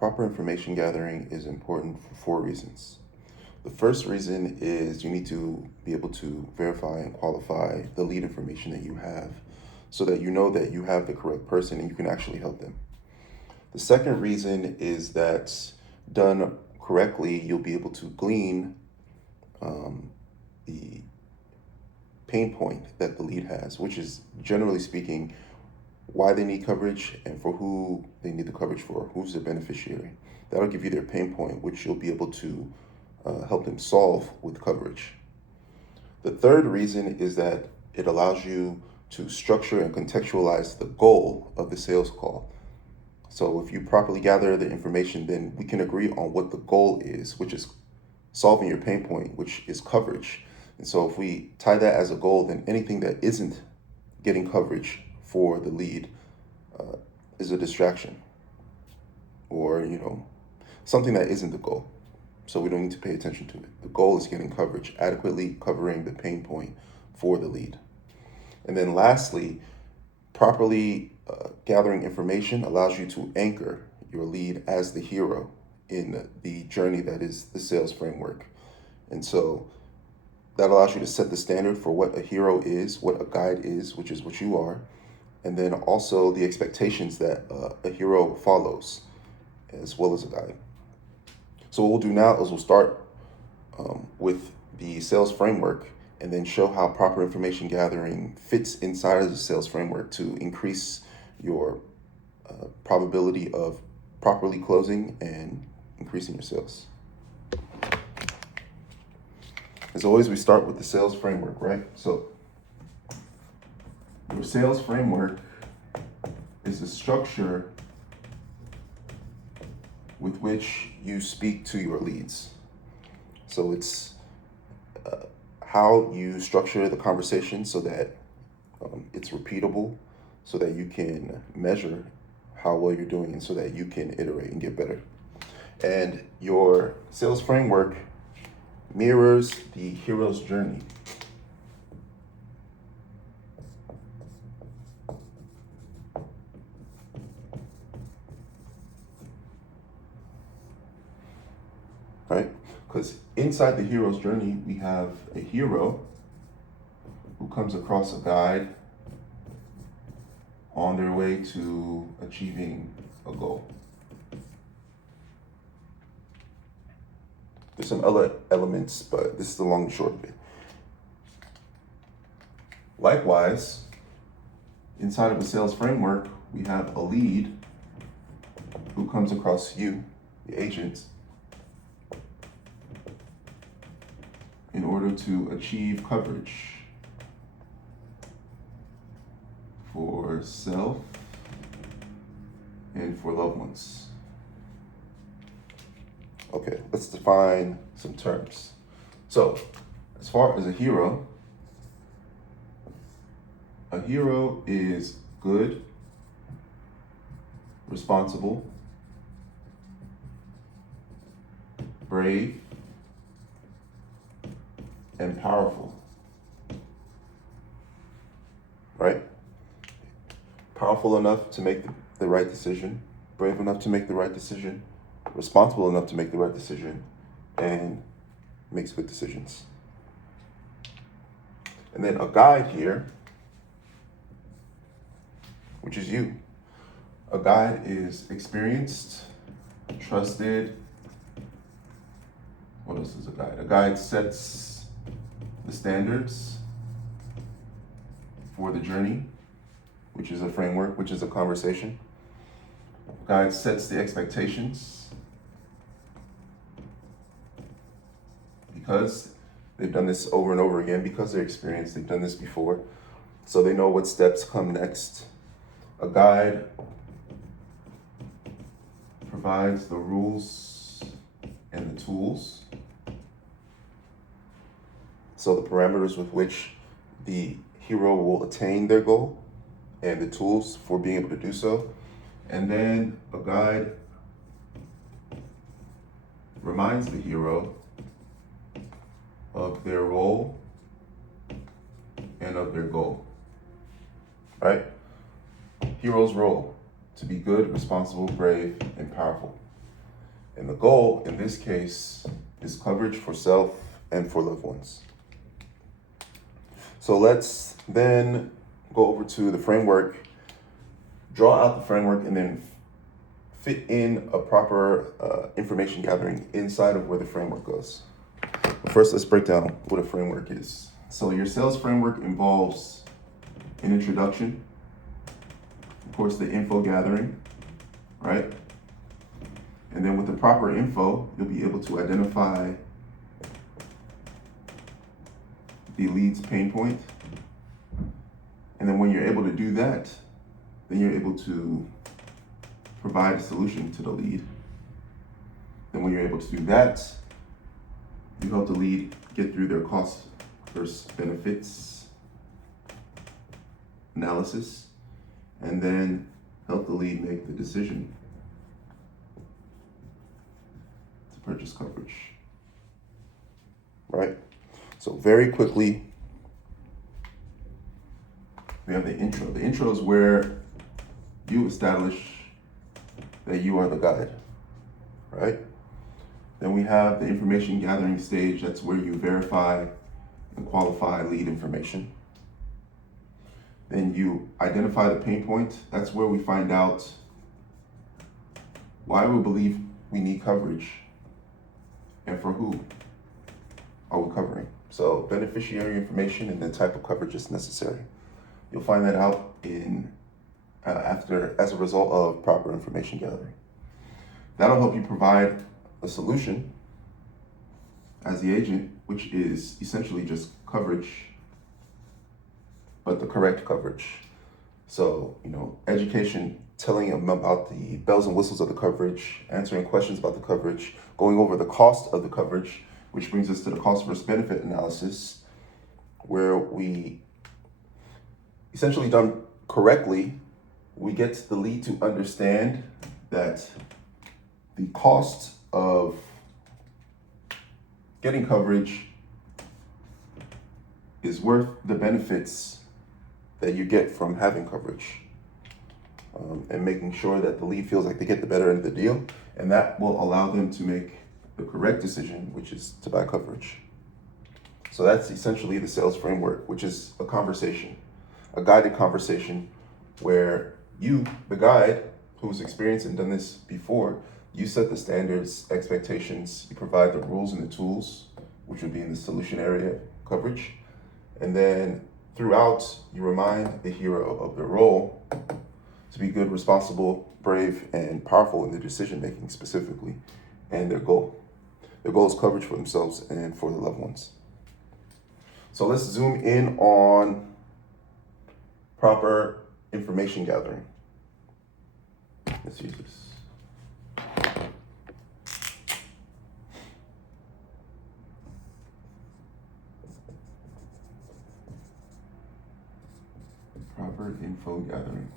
Proper information gathering is important for four reasons. The first reason is you need to be able to verify and qualify the lead information that you have so that you know that you have the correct person and you can actually help them. The second reason is that done correctly, you'll be able to glean the pain point that the lead has, which is generally speaking, why they need coverage and for who they need the coverage for, who's the beneficiary. That'll give you their pain point, which you'll be able to help them solve with coverage. The third reason is that it allows you to structure and contextualize the goal of the sales call. So if you properly gather the information, then we can agree on what the goal is, which is solving your pain point, which is coverage. And so if we tie that as a goal, then anything that isn't getting coverage for the lead is a distraction or, something that isn't the goal. So we don't need to pay attention to it. The goal is getting coverage, adequately covering the pain point for the lead. And then lastly, properly gathering information allows you to anchor your lead as the hero in the journey that is the sales framework. And so that allows you to set the standard for what a hero is, what a guide is, which is what you are, and then also the expectations that a hero follows, as well as a guide. So what we'll do now is we'll start with the sales framework and then show how proper information gathering fits inside of the sales framework to increase your probability of properly closing and increasing your sales. As always, we start with the sales framework, right? So your sales framework is the structure with which you speak to your leads. So it's how you structure the conversation so that it's repeatable, so that you can measure how well you're doing and so that you can iterate and get better. And your sales framework mirrors the hero's journey. Right? Because inside the hero's journey, we have a hero who comes across a guide on their way to achieving a goal. There's some other elements, but this is the long and short of it. Likewise, inside of a sales framework, we have a lead who comes across you, the agent, in order to achieve coverage for self and for loved ones. Okay, let's define some terms. So, as far as a hero is good, responsible, brave, and powerful. Right? Powerful enough to make the right decision, brave enough to make the right decision, responsible enough to make the right decision, and makes good decisions. And then a guide here, which is you. A guide is experienced, trusted. What else is a guide? A guide sets the standards for the journey, which is a framework, which is a conversation. A guide sets the expectations because they've done this over and over again, because they're experienced, they've done this before, so they know what steps come next. A guide provides the rules and the tools, so the parameters with which the hero will attain their goal and the tools for being able to do so. And then a guide reminds the hero of their role and of their goal. Right? Hero's role: to be good, responsible, brave, and powerful. And the goal in this case is coverage for self and for loved ones. So let's then go over to the framework, draw out the framework, and then fit in a proper information gathering inside of where the framework goes. But first, let's break down what a framework is. So your sales framework involves an introduction, of course, the info gathering, right? And then with the proper info, you'll be able to identify the lead's pain point. And then when you're able to do that, then you're able to provide a solution to the lead. Then when you're able to do that, you help the lead get through their cost versus benefits analysis, and then help the lead make the decision to purchase coverage, right? So very quickly, we have the intro. The intro is where you establish that you are the guide, right? Then we have the information gathering stage. That's where you verify and qualify lead information. Then you identify the pain point. That's where we find out why we believe we need coverage and for who are we covering. So beneficiary information and the type of coverage is necessary. You'll find that out in as a result of proper information gathering. That'll help you provide a solution as the agent, which is essentially just coverage, but the correct coverage. So, education, telling them about the bells and whistles of the coverage, answering questions about the coverage, going over the cost of the coverage, which brings us to the cost versus benefit analysis, where we essentially done correctly, we get the lead to understand that the cost of getting coverage is worth the benefits that you get from having coverage, and making sure that the lead feels like they get the better end of the deal, and that will allow them to make the correct decision, which is to buy coverage. So that's essentially the sales framework, which is a conversation, a guided conversation where you, the guide, who's experienced and done this before, you set the standards, expectations, you provide the rules and the tools, which would be in the solution area coverage. And then throughout, you remind the hero of their role to be good, responsible, brave, and powerful in their decision-making specifically, and their goal. Their goal is coverage for themselves and for their loved ones. So let's zoom in on proper information gathering. Let's use this. Proper info gathering.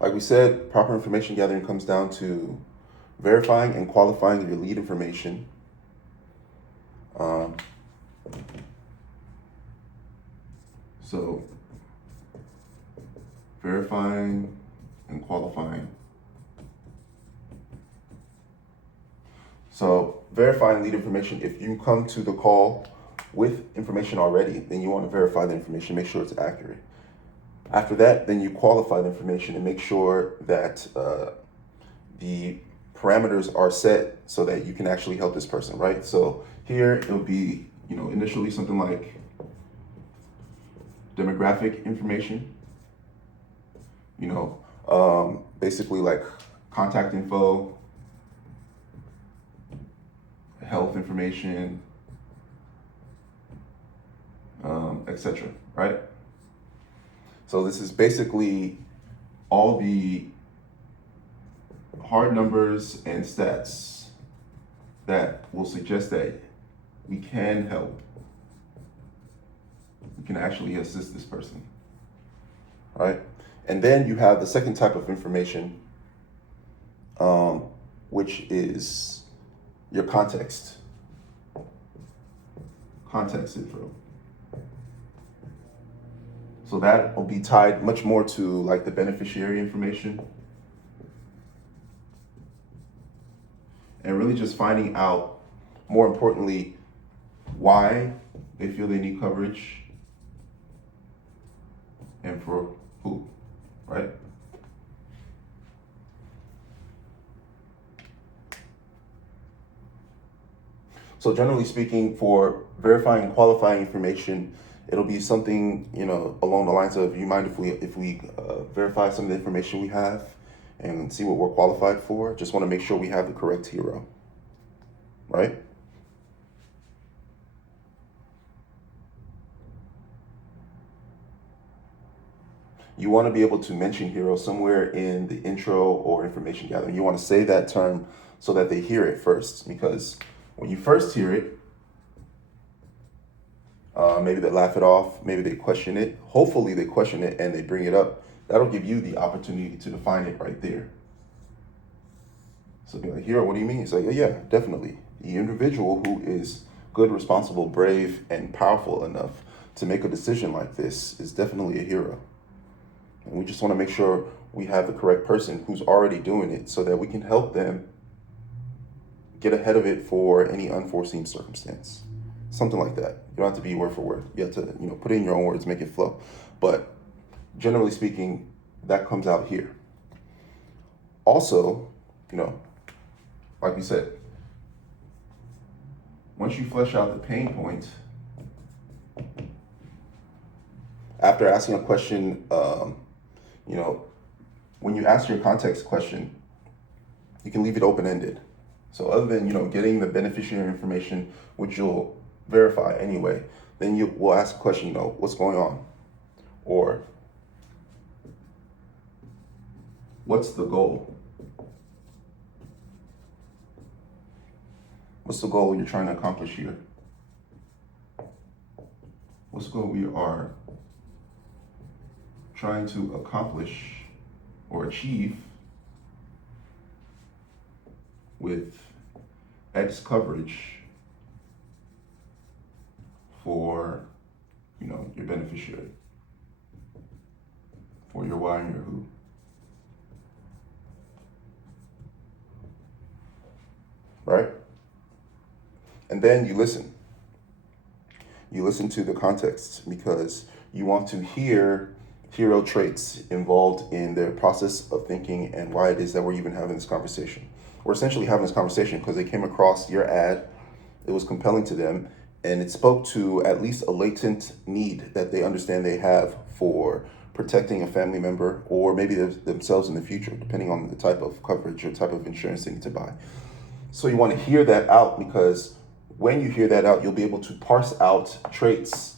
Like we said, proper information gathering comes down to verifying and qualifying your lead information. So verifying and qualifying. So verifying lead information, if you come to the call with information already, then you want to verify the information, make sure it's accurate. After that, then you qualify the information and make sure that the parameters are set so that you can actually help this person, right? So here it'll be, initially something like demographic information, basically like contact info, health information, etc., right? So this is basically all the hard numbers and stats that will suggest that we can help. We can actually assist this person, right? And then you have the second type of information, which is your context info. So that will be tied much more to like the beneficiary information, and really just finding out, more importantly, why they feel they need coverage and for who, right? So generally speaking, for verifying and qualifying information, it'll be something, along the lines of, you mind if we verify some of the information we have and see what we're qualified for? Just want to make sure we have the correct hero, right? You want to be able to mention hero somewhere in the intro or information gathering. You want to say that term so that they hear it first, because when you first hear it, maybe they laugh it off, maybe they question it. Hopefully they question it and they bring it up. That'll give you the opportunity to define it right there. So be like, hero, what do you mean? It's like, yeah, definitely. The individual who is good, responsible, brave, and powerful enough to make a decision like this is definitely a hero. And we just want to make sure we have the correct person who's already doing it so that we can help them get ahead of it for any unforeseen circumstance. Something like that. You don't have to be word for word. You have to, put it in your own words, make it flow. But generally speaking, that comes out here. Also, like we said, once you flesh out the pain point, after asking a question, when you ask your context question, you can leave it open-ended. So other than, getting the beneficiary information, which you'll verify anyway, then we'll ask a question, what's going on? Or what's the goal? What's the goal you're trying to accomplish here? What's the goal we are trying to accomplish or achieve with X coverage for, your beneficiary, for your why and your who. Right? And then you listen. You listen to the context because you want to hear hero traits involved in their process of thinking and why it is that we're even having this conversation. We're essentially having this conversation because they came across your ad, it was compelling to them, and it spoke to at least a latent need that they understand they have for protecting a family member or maybe themselves in the future, depending on the type of coverage or type of insurance they need to buy. So you want to hear that out, because when you hear that out, you'll be able to parse out traits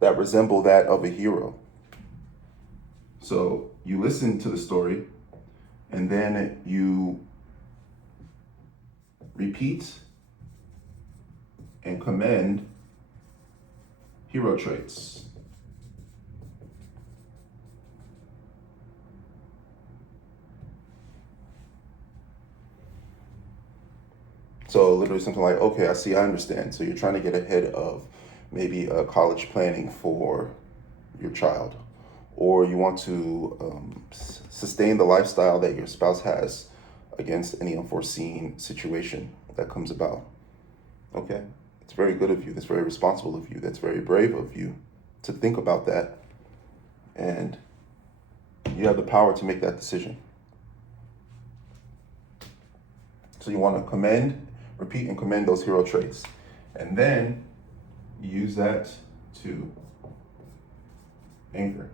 that resemble that of a hero. So you listen to the story and then you repeat and commend hero traits. So literally something like, okay, I see, I understand. So you're trying to get ahead of maybe college planning for your child, or you want to sustain the lifestyle that your spouse has against any unforeseen situation that comes about. Okay, it's very good of you. That's very responsible of you. That's very brave of you to think about that. And you have the power to make that decision. So you want to repeat and commend those hero traits. And then use that to anchor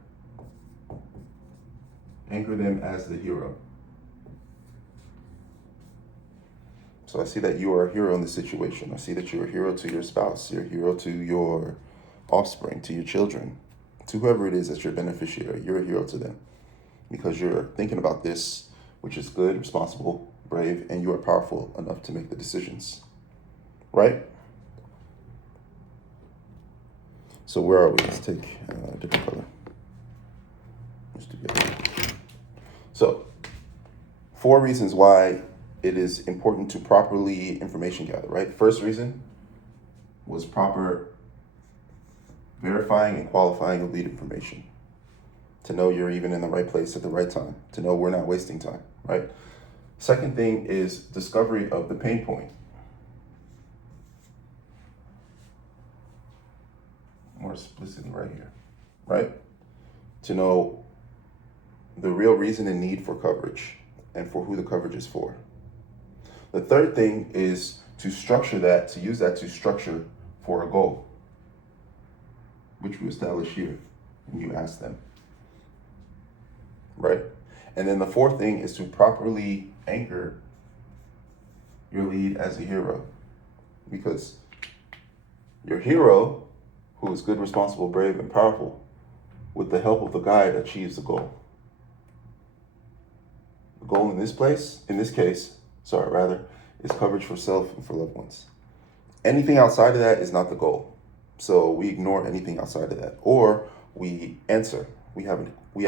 them as the hero. So I see that you are a hero in this situation. I see that you're a hero to your spouse. You're a hero to your offspring, to your children, to whoever it is that's your beneficiary. You're a hero to them because you're thinking about this, which is good, responsible, brave, and you are powerful enough to make the decisions. Right? So where are we? Let's take a different color. Let's do that. So 4 reasons why it is important to properly information gather, right? First reason was proper verifying and qualifying of lead information. to know you're even in the right place at the right time, to know we're not wasting time, right? Second thing is discovery of the pain point. More explicitly right here, right? To know the real reason and need for coverage and for who the coverage is for. The third thing is to structure that, to use that to structure for a goal, which we establish here, and you ask them, right? And then the fourth thing is to properly anchor your lead as a hero, because your hero, who is good, responsible, brave, and powerful, with the help of the guide, achieves the goal. The goal in this case, is coverage for self and for loved ones. Anything outside of that is not the goal. So we ignore anything outside of that, or we answer. We have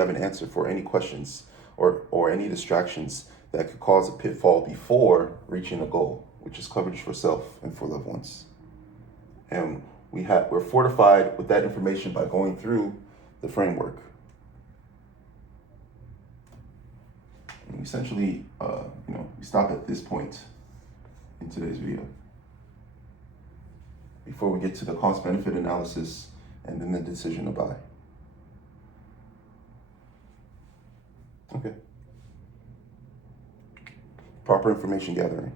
an answer for any questions or any distractions that could cause a pitfall before reaching a goal, which is coverage for self and for loved ones. And we're fortified with that information by going through the framework. And essentially, we stop at this point in today's video before we get to the cost-benefit analysis and then the decision to buy. Okay. Proper information gathering.